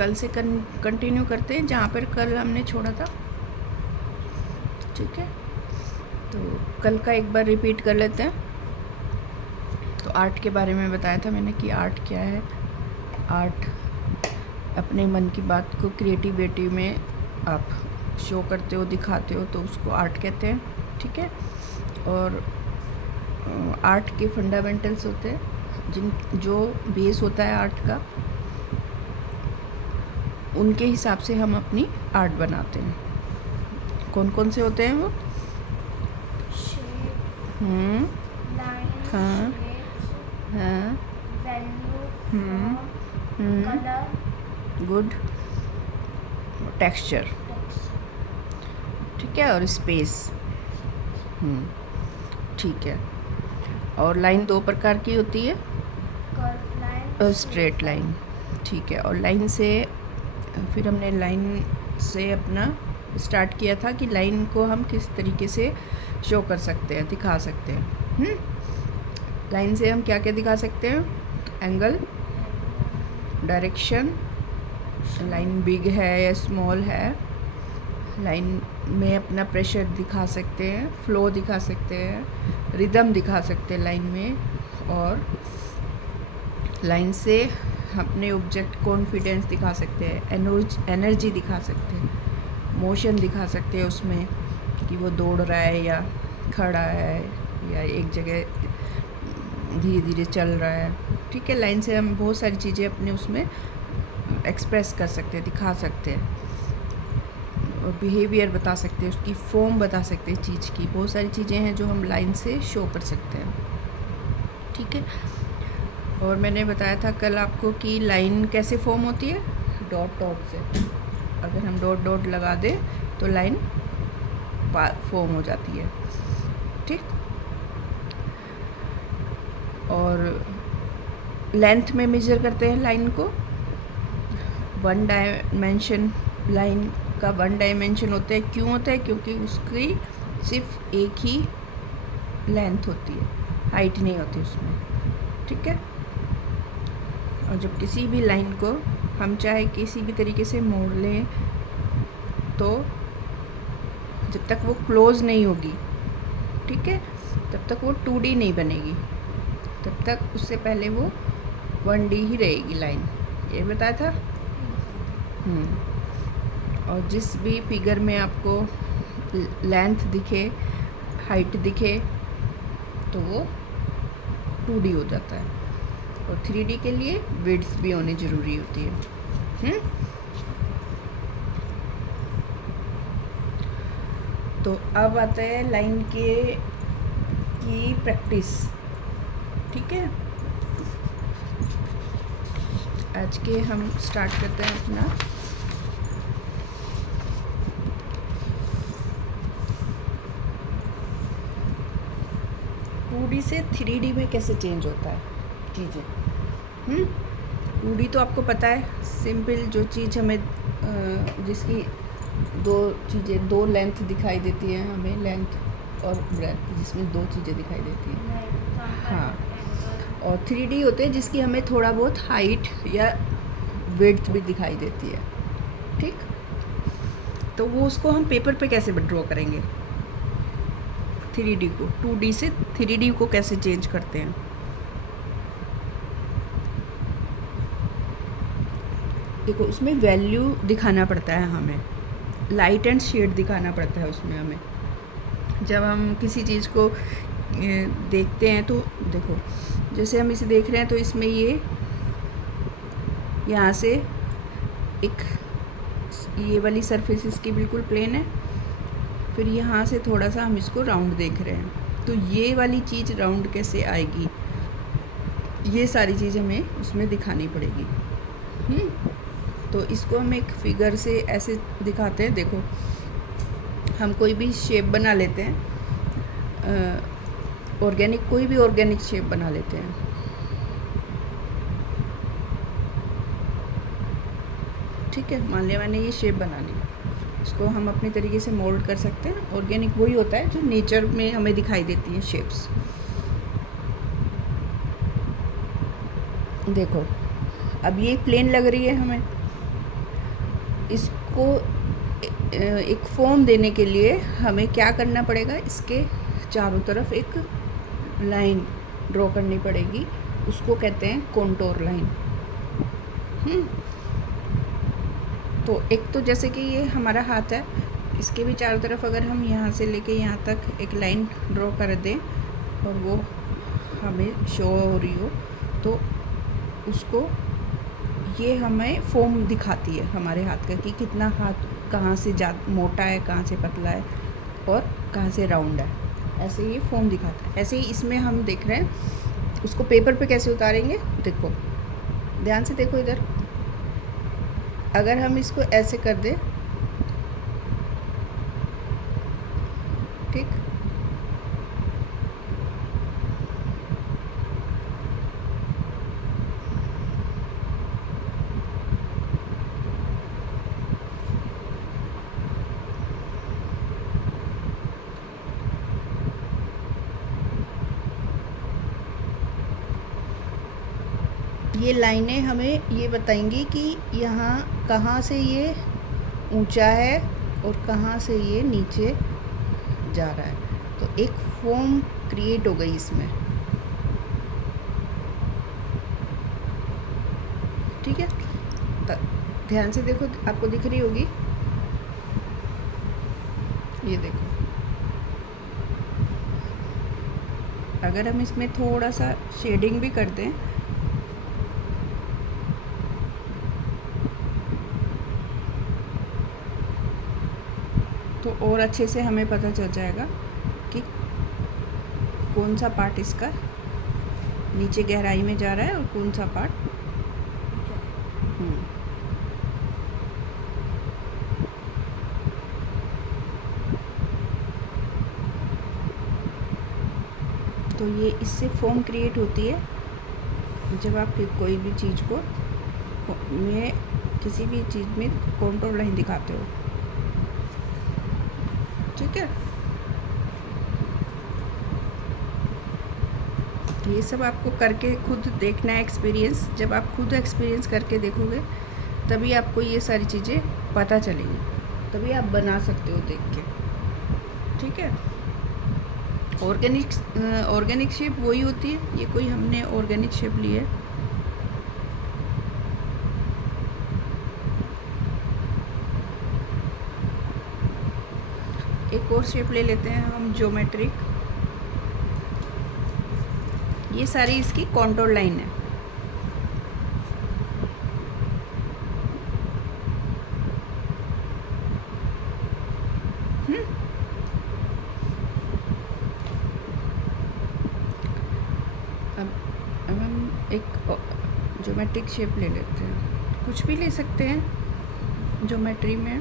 कल से कंटिन्यू करते हैं जहाँ पर कल हमने छोड़ा था। ठीक है, तो कल का एक बार रिपीट कर लेते हैं। तो आर्ट के बारे में बताया था मैंने कि आर्ट क्या है। आर्ट अपने मन की बात को क्रिएटिविटी में आप शो करते हो, दिखाते हो, तो उसको आर्ट कहते हैं। ठीक है, और आर्ट के फंडामेंटल्स होते हैं, जो बेस होता है आर्ट का, उनके हिसाब से हम अपनी आर्ट बनाते हैं। कौन कौन से होते हैं वो? हाँ हाँ, गुड, टेक्सचर, ठीक है, और स्पेस। ठीक है, और लाइन दो प्रकार की होती है, और स्ट्रेट लाइन। ठीक है, और लाइन से फिर हमने लाइन से अपना स्टार्ट किया था कि लाइन को हम किस तरीके से शो कर सकते हैं, दिखा सकते हैं। लाइन से हम क्या क्या दिखा सकते हैं? एंगल, डायरेक्शन, लाइन बिग है या स्मॉल है, लाइन में अपना प्रेशर दिखा सकते हैं, फ्लो दिखा सकते हैं, रिदम दिखा सकते हैं लाइन में, और लाइन से अपने ऑब्जेक्ट कॉन्फिडेंस दिखा सकते हैं, एनर्जी दिखा सकते हैं, मोशन दिखा सकते हैं उसमें कि वो दौड़ रहा है या खड़ा है या एक जगह धीरे धीरे चल रहा है। ठीक है, लाइन से हम बहुत सारी चीज़ें अपने उसमें एक्सप्रेस कर सकते हैं, दिखा सकते हैं, और बिहेवियर बता सकते हैं, उसकी फॉर्म बता सकते हैं चीज़ की। बहुत सारी चीज़ें हैं जो हम लाइन से शो कर सकते हैं। ठीक है, और मैंने बताया था कल आपको कि लाइन कैसे फॉर्म होती है? डॉट डॉट से। अगर हम डॉट डॉट लगा दें तो लाइन फॉर्म हो जाती है। ठीक, और लेंथ में मेजर करते हैं लाइन को। वन डायमेंशन, लाइन का वन डायमेंशन होता है। क्यों होता है? क्योंकि उसकी सिर्फ एक ही लेंथ होती है, हाइट नहीं होती उसमें। ठीक है, और जब किसी भी लाइन को हम चाहे किसी भी तरीके से मोड़ लें, तो जब तक वो क्लोज नहीं होगी, ठीक है, तब तक वो 2D नहीं बनेगी, तब तक उससे पहले वो 1D ही रहेगी लाइन। ये बताया था। और जिस भी फिगर में आपको लेंथ दिखे, हाइट दिखे, तो वो 2D हो जाता है, और 3D के लिए विड्थ भी होनी ज़रूरी होती है। तो अब आता है लाइन की प्रैक्टिस। ठीक है, आज के हम स्टार्ट करते हैं अपना टू डी से 3D में कैसे चेंज होता है चीज़ें। 2D तो आपको पता है, सिंपल जो चीज़ हमें जिसकी दो चीज़ें, दो लेंथ दिखाई देती हैं हमें, लेंथ और ब्रेथ, जिसमें दो चीज़ें दिखाई देती हैं। हाँ, और 3D होते हैं जिसकी हमें थोड़ा बहुत हाइट या विड्थ भी दिखाई देती है। ठीक, तो वो उसको हम पेपर पे कैसे ड्रॉ करेंगे? 3D को 2D से 3D को कैसे चेंज करते हैं? देखो, उसमें वैल्यू दिखाना पड़ता है हमें, लाइट एंड शेड दिखाना पड़ता है उसमें हमें। जब हम किसी चीज़ को देखते हैं, तो देखो जैसे हम इसे देख रहे हैं, तो इसमें ये यहाँ से ये वाली सरफेस इसकी बिल्कुल प्लेन है, फिर यहाँ से थोड़ा सा हम इसको राउंड देख रहे हैं, तो ये वाली चीज़ राउंड कैसे आएगी, ये सारी चीज़ हमें उसमें दिखानी पड़ेगी। तो इसको हम एक फिगर से ऐसे दिखाते हैं। देखो, हम कोई भी शेप बना लेते हैं, ऑर्गेनिक, कोई भी ऑर्गेनिक शेप बना लेते हैं। ठीक है, मान लिया मैंने ये शेप बना ली, इसको हम अपने तरीके से मोल्ड कर सकते हैं। ऑर्गेनिक वही होता है जो नेचर में हमें दिखाई देती है शेप्स। देखो, अब ये प्लेन लग रही है हमें, इसको एक फॉर्म देने के लिए हमें क्या करना पड़ेगा, इसके चारों तरफ एक लाइन ड्रॉ करनी पड़ेगी, उसको कहते हैं कॉन्टोर लाइन। तो एक तो जैसे कि ये हमारा हाथ है, इसके भी चारों तरफ अगर हम यहाँ से लेके यहाँ तक एक लाइन ड्रॉ कर दें और वो हमें शो हो रही हो, तो उसको ये हमें फॉर्म दिखाती है हमारे हाथ का कि कितना हाथ कहाँ से मोटा है, कहाँ से पतला है और कहाँ से राउंड है, ऐसे ये फॉर्म दिखाता है। ऐसे ही इसमें हम देख रहे हैं उसको पेपर पे कैसे उतारेंगे। देखो ध्यान से देखो इधर, अगर हम इसको ऐसे कर दें, ठीक, ये लाइनें हमें ये बताएंगी कि यहाँ कहाँ से ये ऊंचा है और कहाँ से ये नीचे जा रहा है। तो एक फॉर्म क्रिएट हो गई इसमें, ठीक है। ध्यान से देखो, आपको दिख रही होगी, ये देखो। अगर हम इसमें थोड़ा सा शेडिंग भी कर दें, तो और अच्छे से हमें पता चल जाएगा कि कौन सा पार्ट इसका नीचे गहराई में जा रहा है और कौन सा पार्ट। तो ये इससे फॉर्म क्रिएट होती है जब आप कोई भी चीज़ को में किसी भी चीज़ में कॉन्टूर लाइन दिखाते हो, ठीक है। ये सब आपको करके खुद देखना है, एक्सपीरियंस। जब आप खुद एक्सपीरियंस करके देखोगे तभी आपको ये सारी चीज़ें पता चलेंगी, तभी आप बना सकते हो देख के, ठीक है। ऑर्गेनिक शेप वही होती है, ये कोई हमने ऑर्गेनिक शेप ली है। एक और शेप ले लेते हैं हम, ज्योमेट्रिक। ये सारी इसकी कॉन्टूर लाइन है। अब हम एक ज्योमेट्रिक शेप ले लेते हैं, कुछ भी ले सकते हैं ज्योमेट्री में।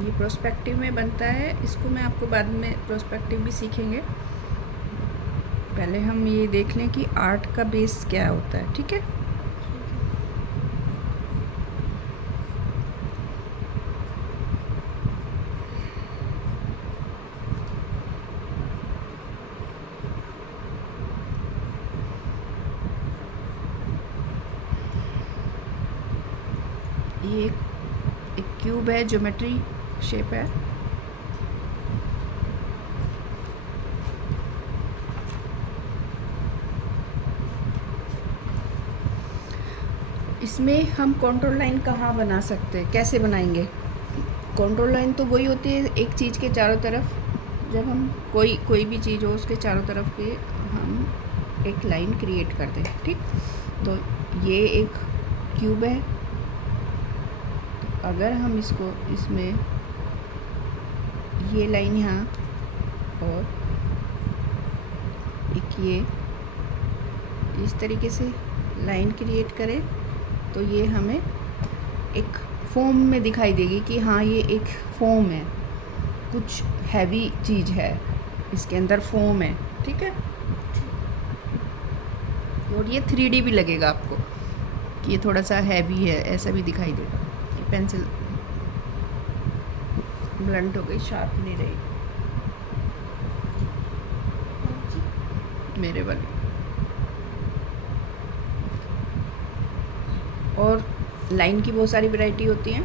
ये प्रोस्पेक्टिव में बनता है, इसको मैं आपको बाद में प्रोस्पेक्टिव भी सीखेंगे। पहले हम ये देख लें कि आर्ट का बेस क्या होता है, ठीक है। ये एक क्यूब है, ज्योमेट्री शेप है। इसमें हम कॉन्टूर लाइन कहाँ बना सकते हैं, कैसे बनाएंगे। कॉन्टूर लाइन तो वही होती है एक चीज़ के चारों तरफ, जब हम कोई भी चीज़ हो उसके चारों तरफ के हम एक लाइन क्रिएट कर दें, ठीक। तो ये एक क्यूब है, तो अगर हम इसको इसमें ये लाइन यहाँ और एक इस तरीके से लाइन क्रिएट करें तो ये हमें एक फोम में दिखाई देगी कि हाँ ये एक फोम है, कुछ हैवी चीज़ है, इसके अंदर फोम है। ठीक है, और ये 3D भी लगेगा आपको कि ये थोड़ा सा हैवी है, ऐसा भी दिखाई देगा। ये पेंसिल ब्लंट हो गई, शार्प नहीं रही मेरे वाली। और लाइन की बहुत सारी वैरायटी होती हैं।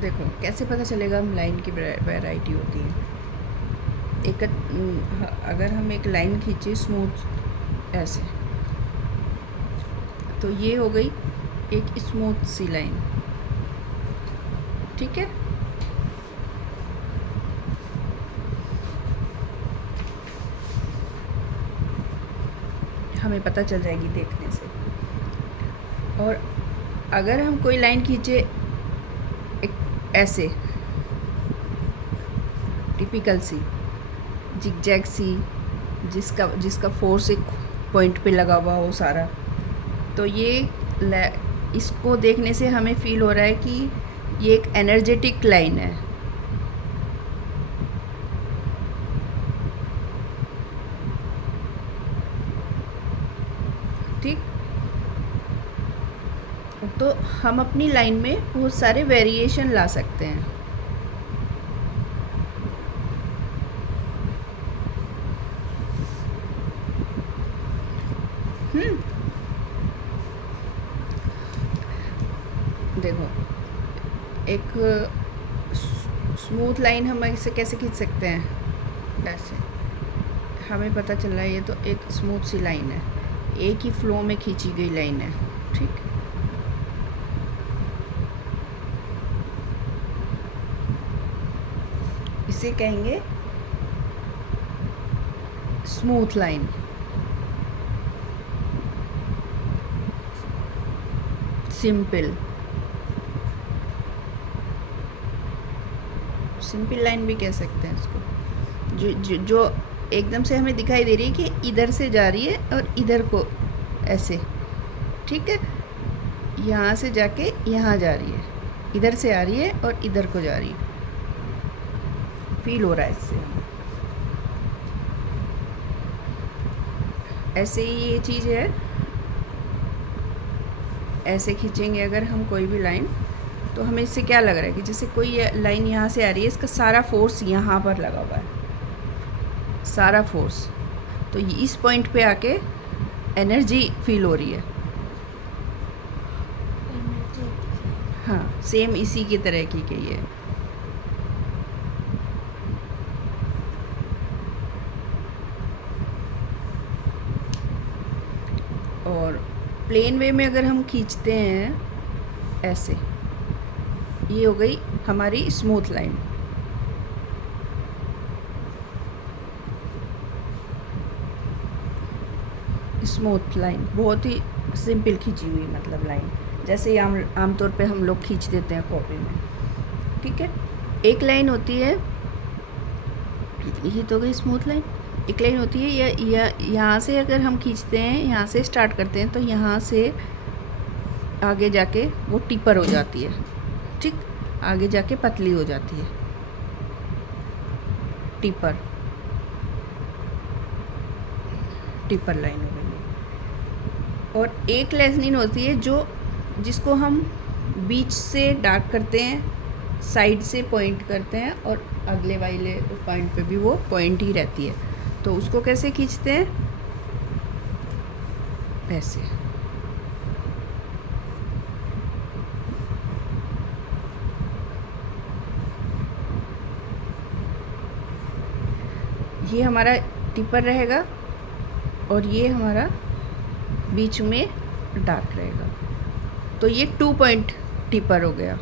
देखो कैसे पता चलेगा हम लाइन की वैरायटी होती है। अगर हम एक लाइन खींचे स्मूथ ऐसे, तो ये हो गई एक स्मूथ सी लाइन। ठीक है, हमें पता चल जाएगी देखने से। और अगर हम कोई लाइन खींचे एक ऐसे टिपिकल सी जिगजैग सी, जिसका फोर्स एक पॉइंट पे लगा हुआ हो सारा, तो ये इसको देखने से हमें फील हो रहा है कि ये एक एनर्जेटिक लाइन है। ठीक, तो हम अपनी लाइन में बहुत सारे वेरिएशन ला सकते हैं। देखो एक स्मूथ लाइन हम इसे कैसे खींच सकते हैं, ऐसे हमें पता चल रहा है ये तो एक स्मूथ सी लाइन है, एक ही फ्लो में खींची गई लाइन है। ठीक, इसे कहेंगे स्मूथ लाइन। सिंपल लाइन भी कह सकते हैं इसको, जो एकदम से हमें दिखाई दे रही है कि इधर से जा रही है और इधर को ऐसे। ठीक है, यहाँ से जाके यहाँ जा रही है, इधर से आ रही है और इधर को जा रही है, फील हो रहा है इससे। ऐसे ही ये चीज़ है, ऐसे खींचेंगे अगर हम कोई भी लाइन, तो हमें इससे क्या लग रहा है कि जैसे कोई लाइन यहाँ से आ रही है, इसका सारा फोर्स यहाँ पर लगा हुआ है, सारा फोर्स, तो इस पॉइंट पे आके एनर्जी फील हो रही है। हाँ, सेम इसी की तरह की गई है। और प्लेन वे में अगर हम खींचते हैं ऐसे, ये हो गई हमारी स्मूथ लाइन। स्मूथ लाइन बहुत ही सिंपल खींची हुई मतलब लाइन, जैसे आमतौर पे हम लोग खींच देते हैं कॉपी में। ठीक है, एक लाइन होती है, ये तो गई स्मूथ लाइन। एक लाइन होती है या यहाँ से अगर हम खींचते हैं, यहाँ से स्टार्ट करते हैं, तो यहाँ से आगे जाके वो टिपर हो जाती है। ठीक, आगे जाके पतली हो जाती है, टिपर लाइन हो गई। और एक लाइन होती है जिसको हम बीच से डार्क करते हैं, साइड से पॉइंट करते हैं, और अगले वाले पॉइंट पे भी वो पॉइंट ही रहती है। तो उसको कैसे खींचते हैं, ऐसे। ये हमारा टिपर रहेगा और ये हमारा बीच में डार्क रहेगा, तो ये 2 पॉइंट टिपर हो गया।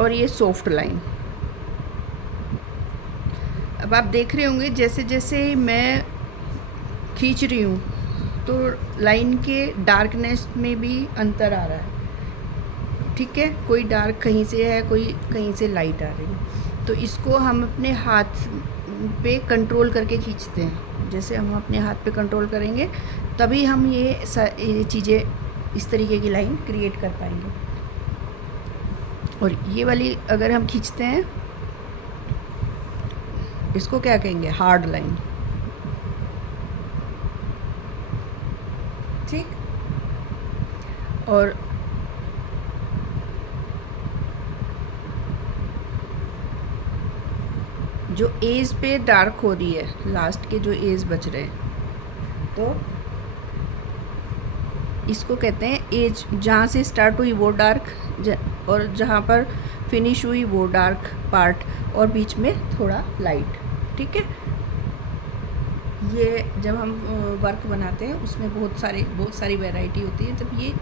और ये सॉफ्ट लाइन। अब आप देख रहे होंगे जैसे जैसे मैं खींच रही हूँ तो लाइन के डार्कनेस में भी अंतर आ रहा है। ठीक है, कोई डार्क कहीं से है, कोई कहीं से लाइट आ रही है। तो इसको हम अपने हाथ पे कंट्रोल करके खींचते हैं। जैसे हम अपने हाथ पे कंट्रोल करेंगे तभी हम ये चीज़ें इस तरीके की लाइन क्रिएट कर पाएंगे। और ये वाली अगर हम खींचते हैं, इसको क्या कहेंगे, हार्ड लाइन। ठीक। और जो एज पे डार्क हो रही है, लास्ट के जो एज बच रहे हैं, तो इसको कहते हैं एज। जहाँ से स्टार्ट हुई वो डार्क, और जहाँ पर फिनिश हुई वो डार्क पार्ट, और बीच में थोड़ा लाइट। ठीक है। ये जब हम वर्क बनाते हैं उसमें बहुत सारी वैरायटी होती है, जब ये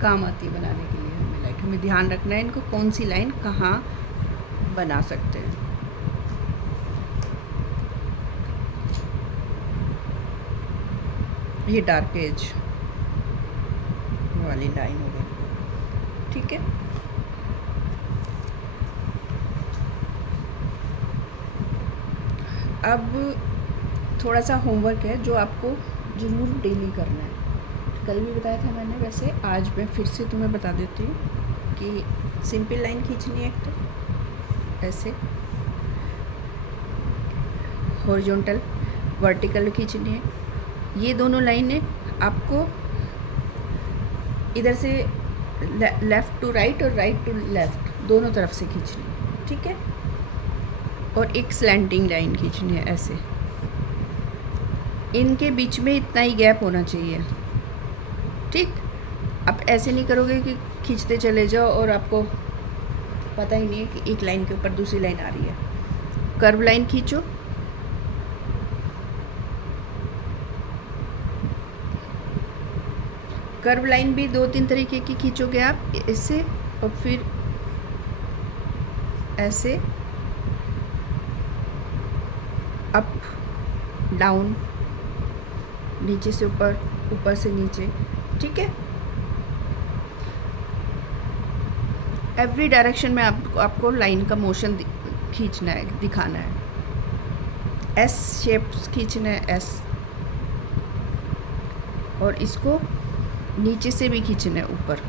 काम आती है बनाने के लिए हमें लाइट। हमें ध्यान रखना है इनको कौन सी लाइन कहाँ बना सकते हैं। ये डार्क एज वाली लाइन हो गई। ठीक है। अब थोड़ा सा होमवर्क है जो आपको ज़रूर डेली करना है। कल भी बताया था मैंने, वैसे आज मैं फिर से तुम्हें बता देती हूँ कि सिंपल लाइन खींचनी है। एक तो ऐसे हॉरिजॉन्टल, वर्टिकल खींचनी है। ये दोनों लाइनें आपको इधर से लेफ़्ट टू राइट और राइट टू लेफ़्ट दोनों तरफ से खींचनी है। ठीक है। और एक स्लैंटिंग लाइन खींचनी है ऐसे। इनके बीच में इतना ही गैप होना चाहिए। ठीक। आप ऐसे नहीं करोगे कि खींचते चले जाओ और आपको पता ही नहीं है कि एक लाइन के ऊपर दूसरी लाइन आ रही है। कर्व लाइन खींचो, कर्व लाइन भी 2-3 तरीके की खींचोगे आप, ऐसे और फिर ऐसे, अप डाउन, नीचे से ऊपर, ऊपर से नीचे। ठीक है। एवरी डायरेक्शन में आपको लाइन का मोशन खींचना है, दिखाना है। एस शेप्स खींचना है, एस। और इसको नीचे से भी खींचना है ऊपर।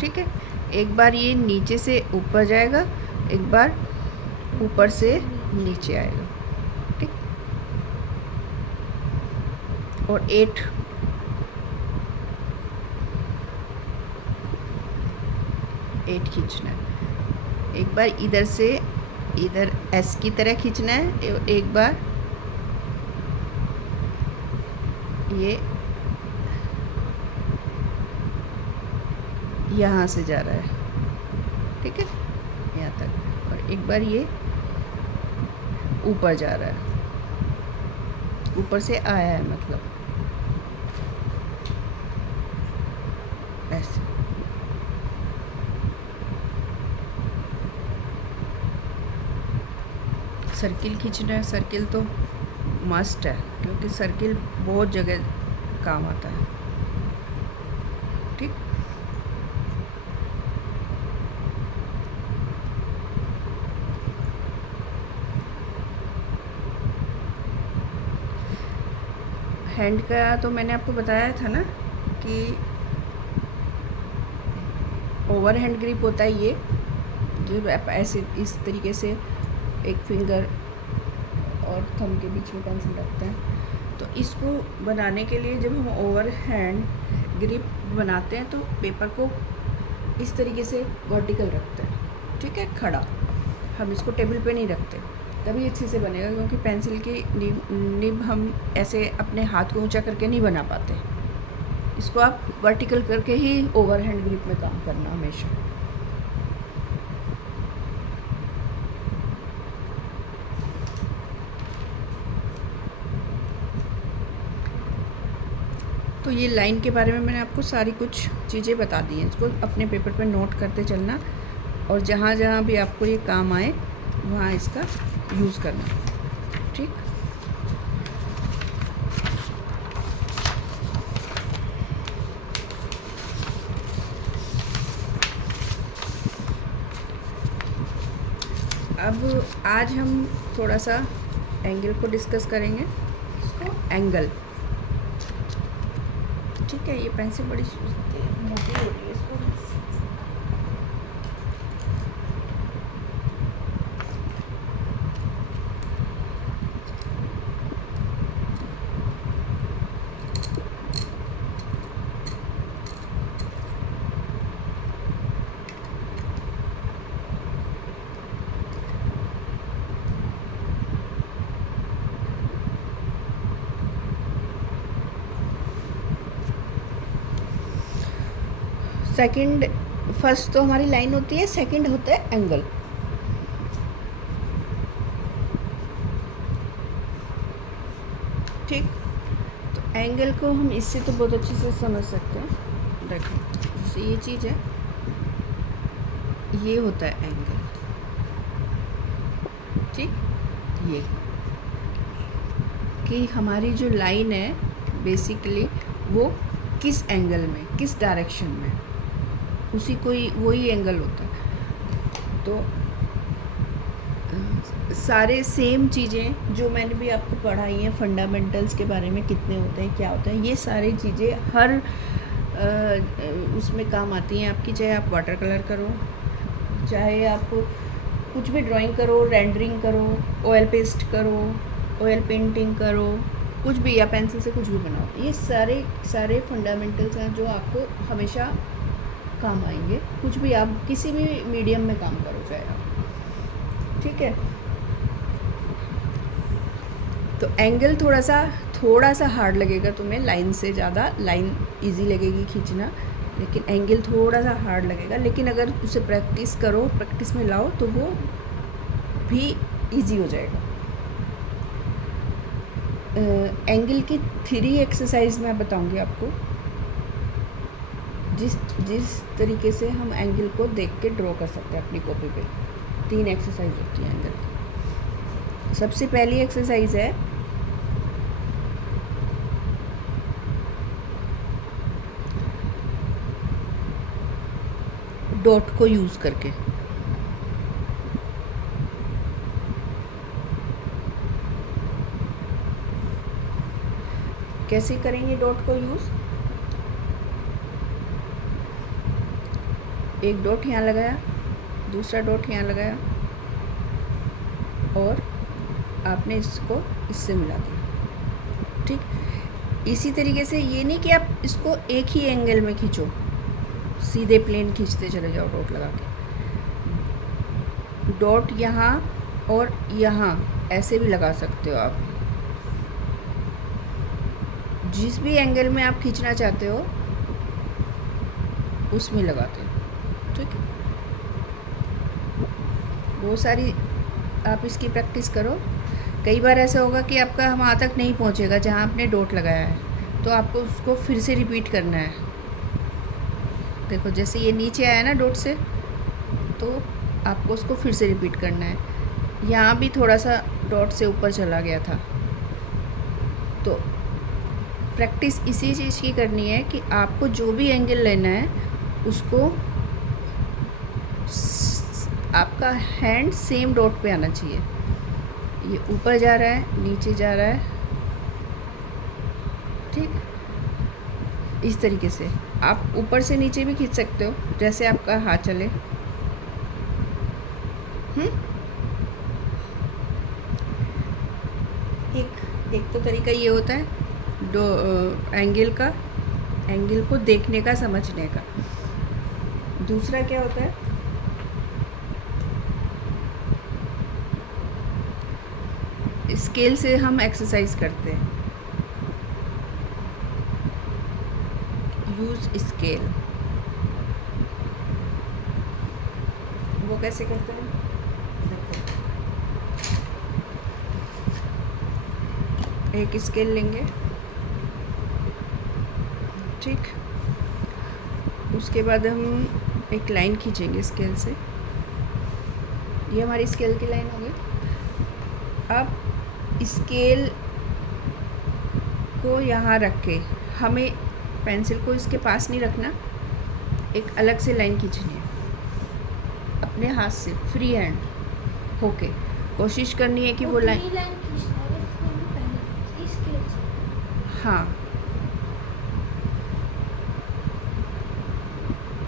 ठीक है। एक बार ये नीचे से ऊपर जाएगा, एक बार ऊपर से नीचे आएगा। ठीक। और 8 खींचना है। एक बार इधर से इधर एस की तरह खींचना है, एक बार ये यहाँ से जा रहा है। ठीक है, यहाँ तक। और एक बार ये ऊपर जा रहा है, ऊपर से आया है, मतलब ऐसे। सर्किल खींचना है। सर्किल तो मस्ट है, क्योंकि सर्किल बहुत जगह काम आता है। ठीक। हैंड का तो मैंने आपको बताया था ना कि ओवर हैंड ग्रिप होता है ये, जो ऐसे इस तरीके से एक फिंगर और थंब के बीच में पेंसिल रखते हैं। तो इसको बनाने के लिए जब हम ओवर हैंड ग्रिप बनाते हैं तो पेपर को इस तरीके से वर्टिकल रखते हैं। ठीक है, खड़ा। हम इसको टेबल पे नहीं रखते, तभी अच्छे से बनेगा, क्योंकि पेंसिल की निब हम ऐसे अपने हाथ को ऊंचा करके नहीं बना पाते। इसको आप वर्टिकल करके ही ओवर हैंड ग्रिप में काम करना हमेशा। तो ये लाइन के बारे में मैंने आपको सारी कुछ चीज़ें बता दी हैं। इसको अपने पेपर पे नोट करते चलना, और जहाँ जहाँ भी आपको ये काम आए वहाँ इसका यूज़ करना। ठीक। अब आज हम थोड़ा सा एंगल को डिस्कस करेंगे। इसको एंगल, ठीक है। ये पेंसिल बड़ी मोटी हो रही है, इसको सेकंड, फर्स्ट तो हमारी लाइन होती है, सेकंड होता है एंगल। ठीक, तो एंगल को हम इससे तो बहुत अच्छे से समझ सकते हैं। देखो, जैसे ये चीज़ है, ये होता है एंगल। ठीक, ये कि हमारी जो लाइन है बेसिकली वो किस एंगल में, किस डायरेक्शन में, उसी कोई वही एंगल होता है। तो सारे सेम चीज़ें जो मैंने भी आपको पढ़ाई हैं, फंडामेंटल्स के बारे में, कितने होते हैं, क्या होता है, ये सारी चीज़ें हर उसमें काम आती हैं आपकी। चाहे आप वाटर कलर करो, चाहे आप कुछ भी ड्राइंग करो, रेंडरिंग करो, ऑयल पेस्ट करो, ऑयल पेंटिंग करो, कुछ भी, या पेंसिल से कुछ भी बनाओ, ये सारे फंडामेंटल्स हैं जो आपको हमेशा काम आएंगे। कुछ भी आप किसी भी मीडियम में काम करो चाहे आप, ठीक है। तो एंगल थोड़ा सा हार्ड लगेगा तुम्हें लाइन से ज़्यादा। लाइन इजी लगेगी खींचना, लेकिन एंगल थोड़ा सा हार्ड लगेगा। लेकिन अगर उसे प्रैक्टिस करो, प्रैक्टिस में लाओ, तो वो भी इजी हो जाएगा। एंगल की 3 एक्सरसाइज मैं बताऊंगी आपको, जिस तरीके से हम एंगल को देख के ड्रॉ कर सकते हैं अपनी कॉपी पे। 3 एक्सरसाइज होती है एंगल की। सबसे पहली एक्सरसाइज है डॉट को यूज़ करके। कैसे करेंगे डॉट को यूज़? एक डॉट यहाँ लगाया, दूसरा डॉट यहाँ लगाया, और आपने इसको इससे मिला दिया। ठीक, इसी तरीके से ये नहीं कि आप इसको एक ही एंगल में खींचो, सीधे प्लेन खींचते चले जाओ डॉट लगा के। डॉट यहाँ और यहाँ ऐसे भी लगा सकते हो आप, जिस भी एंगल में आप खींचना चाहते हो उसमें लगाते हो। ठीक है, बहुत सारी आप इसकी प्रैक्टिस करो। कई बार ऐसा होगा कि आपका वहाँ तक नहीं पहुँचेगा जहाँ आपने डॉट लगाया है, तो आपको उसको फिर से रिपीट करना है। देखो, जैसे ये नीचे आया ना डॉट से, तो आपको उसको फिर से रिपीट करना है। यहाँ भी थोड़ा सा डॉट से ऊपर चला गया था, तो प्रैक्टिस इसी चीज़ की करनी है कि आपको जो भी एंगल लेना है उसको आपका हैंड सेम डॉट पे आना चाहिए। ये ऊपर जा रहा है, नीचे जा रहा है, ठीक। इस तरीके से आप ऊपर से नीचे भी खींच सकते हो, जैसे आपका हाथ चले। एक तो तरीका ये होता है एंगल को देखने का, समझने का। दूसरा क्या होता है, स्केल से हम एक्सरसाइज करते हैं। यूज स्केल, वो कैसे करते हैं? एक स्केल लेंगे, ठीक। उसके बाद हम एक लाइन खींचेंगे स्केल से। ये हमारी स्केल की लाइन हो गई। अब स्केल को यहाँ रख के हमें पेंसिल को इसके पास नहीं रखना, एक अलग से लाइन खींचनी है अपने हाथ से, फ्री हैंड। ओके, कोशिश करनी है कि वो लाइन, लाइन खींचना है पहले इस स्केल से। हाँ,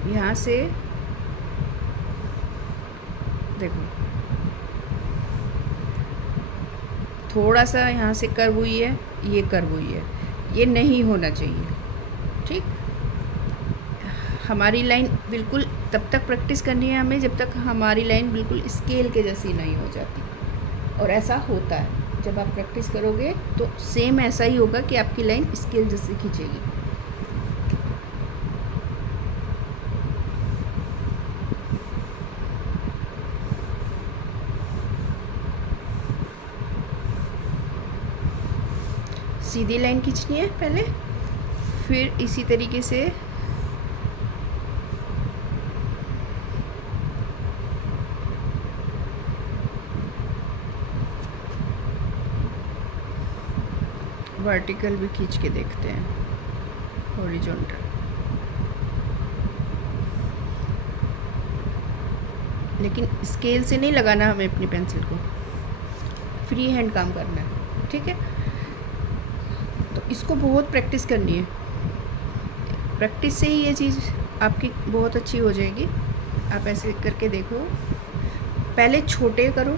यहाँ से देखो थोड़ा सा यहाँ से कर्व हुई है, ये कर्व हुई है, ये नहीं होना चाहिए। ठीक, हमारी लाइन बिल्कुल तब तक प्रैक्टिस करनी है हमें जब तक हमारी लाइन बिल्कुल स्केल के जैसी नहीं हो जाती। और ऐसा होता है, जब आप प्रैक्टिस करोगे तो सेम ऐसा ही होगा कि आपकी लाइन स्केल जैसी खींचेगी। सीधी लाइन खींचनी है पहले, फिर इसी तरीके से वर्टिकल भी खींच के देखते हैं, हॉरिजॉन्टल। लेकिन स्केल से नहीं लगाना हमें अपनी पेंसिल को, फ्री हैंड काम करना है। ठीक है, तो इसको बहुत प्रैक्टिस करनी है, प्रैक्टिस से ही ये चीज़ आपकी बहुत अच्छी हो जाएगी। आप ऐसे करके देखो, पहले छोटे करो,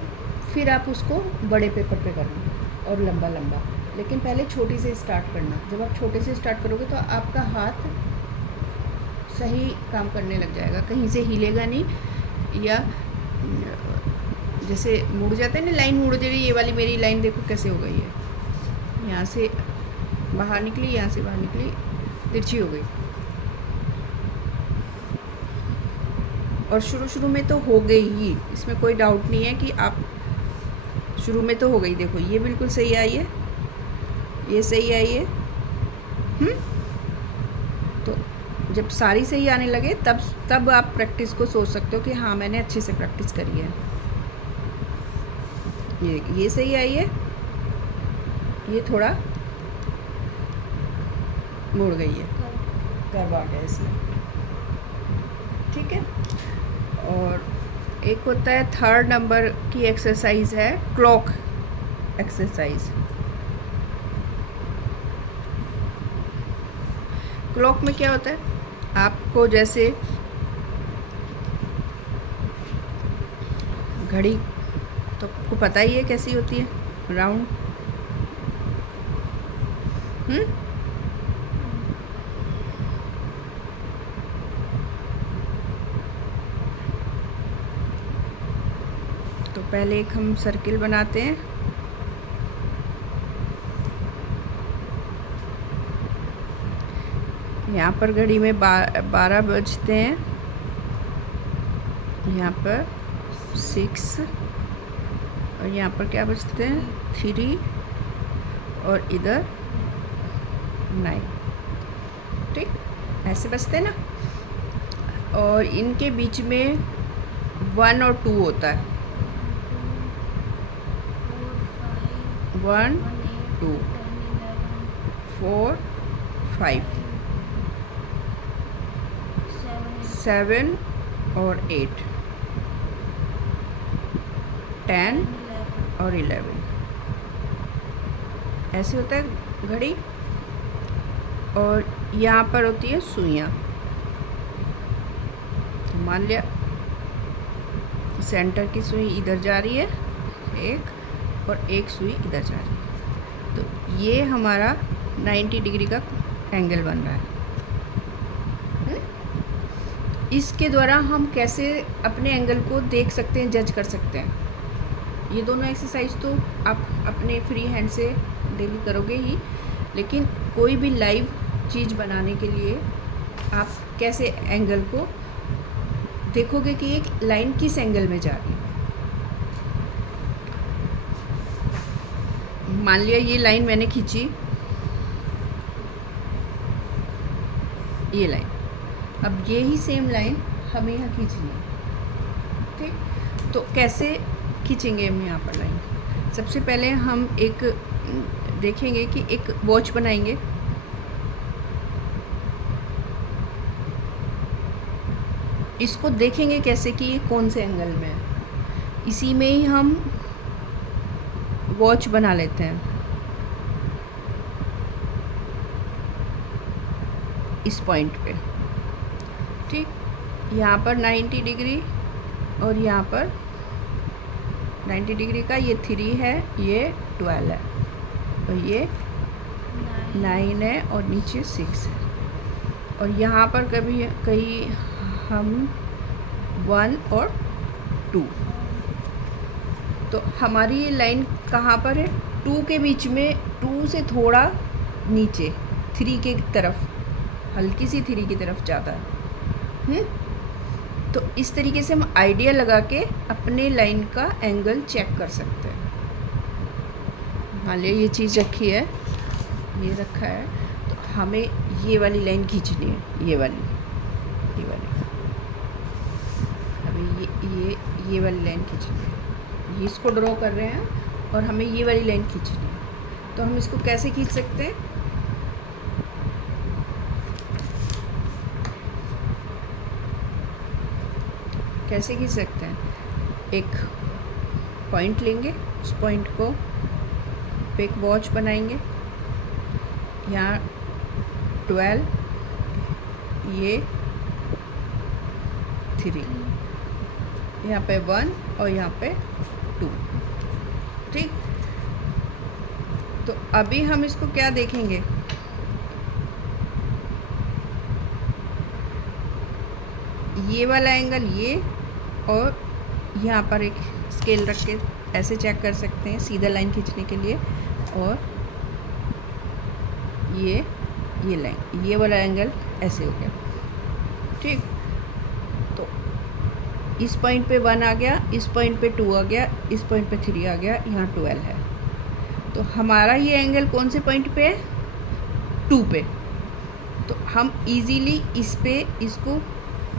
फिर आप उसको बड़े पेपर पे करना और लंबा लंबा, लेकिन पहले छोटी से स्टार्ट करना। जब आप छोटे से स्टार्ट करोगे तो आपका हाथ सही काम करने लग जाएगा, कहीं से हिलेगा नहीं, या जैसे मुड़ जाते हैं ना, लाइन मुड़ जा रही, ये वाली मेरी लाइन देखो कैसे हो गई है, यहाँ से बाहर निकली, यहाँ से बाहर निकली, तिरछी हो गई। और शुरू में तो हो गई ही, इसमें कोई डाउट नहीं है कि आप शुरू में तो हो गई। देखो ये बिल्कुल सही आई है, ये सही आई है। तो जब सारी सही आने लगे तब आप प्रैक्टिस को सोच सकते हो कि हाँ मैंने अच्छे से प्रैक्टिस करी है। ये सही आई है, ये थोड़ा मुड़ गई है, कर्व आ गया इसमें। ठीक है, और एक होता है 3rd नंबर की एक्सरसाइज है क्लॉक एक्सरसाइज। क्लॉक में क्या होता है, आपको जैसे घड़ी तो आपको पता ही है कैसी होती है, राउंड। तो पहले एक हम सर्किल बनाते हैं, यहाँ पर घड़ी में 12 बजते हैं, यहाँ पर 6, और यहाँ पर क्या बजते हैं 3, और इधर 9। ठीक, ऐसे बजते हैं ना। और इनके बीच में 1 और 2 होता है, 1 2 4 5 7 और 8 10 और 11, ऐसे होता है घड़ी। और यहाँ पर होती है सुइयाँ, मान लिया सेंटर की सुई इधर जा रही है एक, और एक सुई इधर जा रही है, तो ये हमारा 90 डिग्री का एंगल बन रहा है। इसके द्वारा हम कैसे अपने एंगल को देख सकते हैं, जज कर सकते हैं। ये दोनों एक्सरसाइज तो आप अपने फ्री हैंड से डेली करोगे ही, लेकिन कोई भी लाइव चीज़ बनाने के लिए आप कैसे एंगल को देखोगे कि एक लाइन किस एंगल में जा रही है। मान लिया ये लाइन मैंने खींची, ये लाइन, अब ये ही सेम लाइन हमें यहाँ खींचनी है। ठीक, तो कैसे खींचेंगे हम यहाँ पर लाइन? सबसे पहले हम एक देखेंगे कि एक वॉच बनाएंगे, इसको देखेंगे कैसे कि ये कौन से एंगल में है। इसी में ही हम वॉच बना लेते हैं, इस पॉइंट पे। ठीक, यहाँ पर 90 डिग्री और यहाँ पर 90 डिग्री का ये 3 है, ये 12 है और ये 9 है और नीचे 6 है। और यहाँ पर कभी कहीं हम 1 और 2, तो हमारी ये लाइन कहाँ पर है? 2 के बीच में, 2 से थोड़ा नीचे 3 के तरफ, हल्की सी 3 की तरफ जाता है। तो इस तरीके से हम आइडिया लगा के अपने लाइन का एंगल चेक कर सकते हैं। मान लिया ये चीज़ रखी है, ये रखा है, तो हमें ये वाली लाइन खींचनी है, ये वाली हमें ये वाली लाइन खींचनी है। ये इसको ड्रॉ कर रहे हैं और हमें ये वाली लाइन खींचनी है। तो हम इसको कैसे खींच सकते हैं? कैसे खींच सकते हैं? एक पॉइंट लेंगे, उस पॉइंट को पे एक वॉच बनाएंगे, यहाँ 12, ये 3, यहाँ पे 1 और यहाँ पे 2। ठीक, तो अभी हम इसको क्या देखेंगे? ये वाला एंगल ये, और यहाँ पर एक स्केल रख के ऐसे चेक कर सकते हैं सीधा लाइन खींचने के लिए। और ये लाइन, ये वाला एंगल ऐसे हो गया। ठीक, तो इस पॉइंट पे 1 आ गया, इस पॉइंट पे 2 आ गया, इस पॉइंट पे 3 आ गया, यहाँ 12 है। तो हमारा ये एंगल कौन से पॉइंट पे है? 2 पे। तो हम इजीली इस पे इसको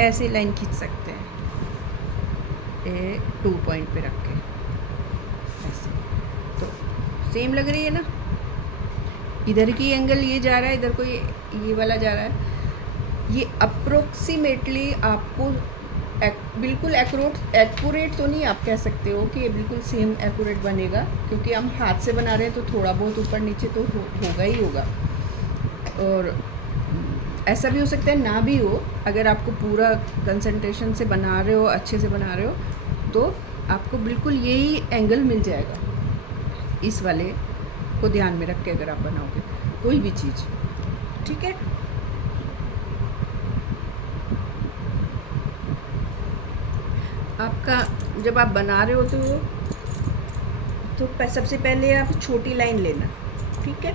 ऐसे लाइन खींच सकते हैं, 2 पॉइंट पे रख के ऐसे। तो सेम लग रही है ना? इधर की एंगल ये जा रहा है, इधर को ये वाला जा रहा है। ये अप्रोक्सीमेटली आपको बिल्कुल एक्यूरेट तो नहीं आप कह सकते हो कि ये बिल्कुल सेम एक्यूरेट बनेगा, क्योंकि हम हाथ से बना रहे हैं तो थोड़ा बहुत ऊपर नीचे तो होगा ही होगा। और ऐसा भी हो सकता है ना भी हो। अगर आपको पूरा कंसंट्रेशन से बना रहे हो, अच्छे से बना रहे हो, तो आपको बिल्कुल यही एंगल मिल जाएगा। इस वाले को ध्यान में रख के अगर आप बनाओगे कोई भी चीज़, ठीक है। आपका जब आप बना रहे होते हो तो सबसे पहले आप छोटी लाइन लेना, ठीक है।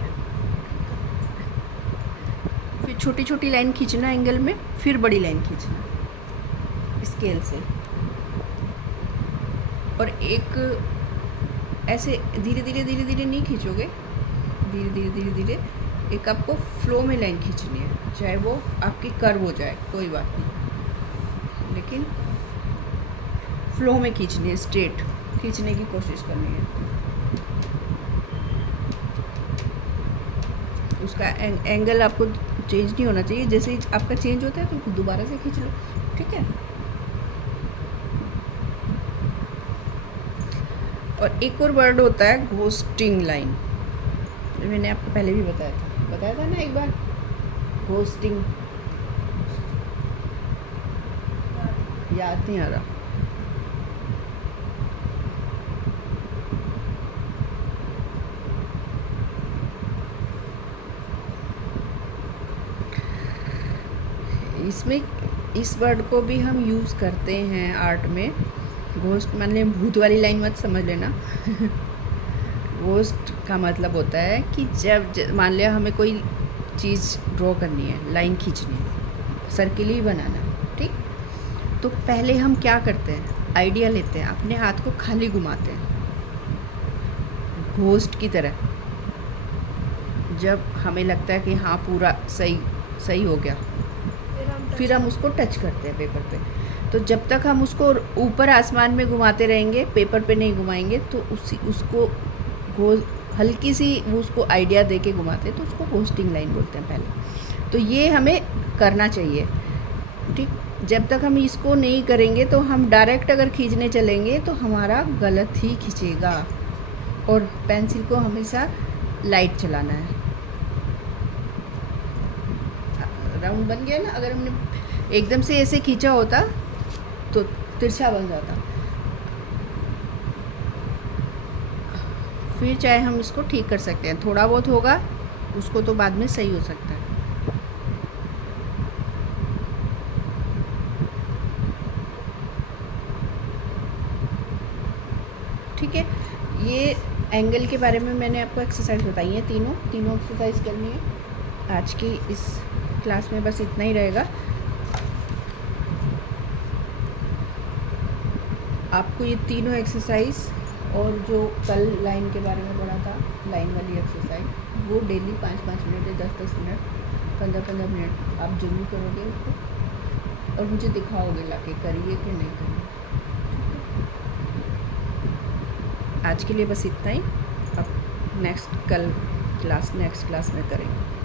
फिर छोटी छोटी लाइन खींचना एंगल में, फिर बड़ी लाइन खींचना स्केल से। और एक ऐसे धीरे धीरे नहीं खींचोगे, धीरे धीरे एक आपको फ्लो में लाइन खींचनी है, चाहे वो आपकी कर्व हो जाए कोई बात नहीं, लेकिन फ्लो में खींचनी है, स्ट्रेट खींचने की कोशिश करनी है। उसका एंगल आपको चेंज नहीं होना चाहिए, जैसे ही आपका चेंज होता है तो दोबारा से खींच लो, ठीक है। और एक और वर्ड होता है घोस्टिंग लाइन, मैंने आपको पहले भी बताया था ना एक बार, घोस्टिंग, याद नहीं आ रहा। इसमें इस वर्ड को भी हम यूज़ करते हैं आर्ट में। घोस्ट मतलब भूत वाली लाइन मत समझ लेना। घोस्ट का मतलब होता है कि जब मान लिया हमें कोई चीज़ ड्रॉ करनी है, लाइन खींचनी है, सर्किल ही बनाना है, ठीक। तो पहले हम क्या करते हैं, आइडिया लेते हैं, अपने हाथ को खाली घुमाते हैं घोस्ट की तरह। जब हमें लगता है कि हाँ पूरा सही हो गया, फिर हम उसको टच करते हैं पेपर पे। तो जब तक हम उसको ऊपर आसमान में घुमाते रहेंगे, पेपर पे नहीं घुमाएंगे, तो उसको हल्की सी वो उसको आइडिया दे के घुमाते हैं, तो उसको घोस्टिंग लाइन बोलते हैं पहले। तो ये हमें करना चाहिए, ठीक। जब तक हम इसको नहीं करेंगे तो हम डायरेक्ट अगर खींचने चलेंगे तो हमारा गलत ही खींचेगा। और पेंसिल को हमेशा लाइट चलाना है। राउंड बन गया ना। अगर हमने एकदम से ऐसे खींचा होता तो तिरछा बन जाता। फिर चाहे हम इसको ठीक कर सकते हैं, थोड़ा बहुत होगा उसको तो बाद में सही हो सकता है। ठीक है, ये एंगल के बारे में मैंने आपको एक्सरसाइज बताई है, तीनों एक्सरसाइज करनी है। आज की इस क्लास में बस इतना ही रहेगा। आपको ये तीनों एक्सरसाइज और जो कल लाइन के बारे में पढ़ा था, लाइन वाली एक्सरसाइज, वो डेली 5-5 मिनट या 10-10 मिनट, 15-15 मिनट आप जरूर करोगे उसको और मुझे दिखाओगे लाके करिए कि नहीं करिए। आज के लिए बस इतना ही। अब नेक्स्ट क्लास में करेंगे।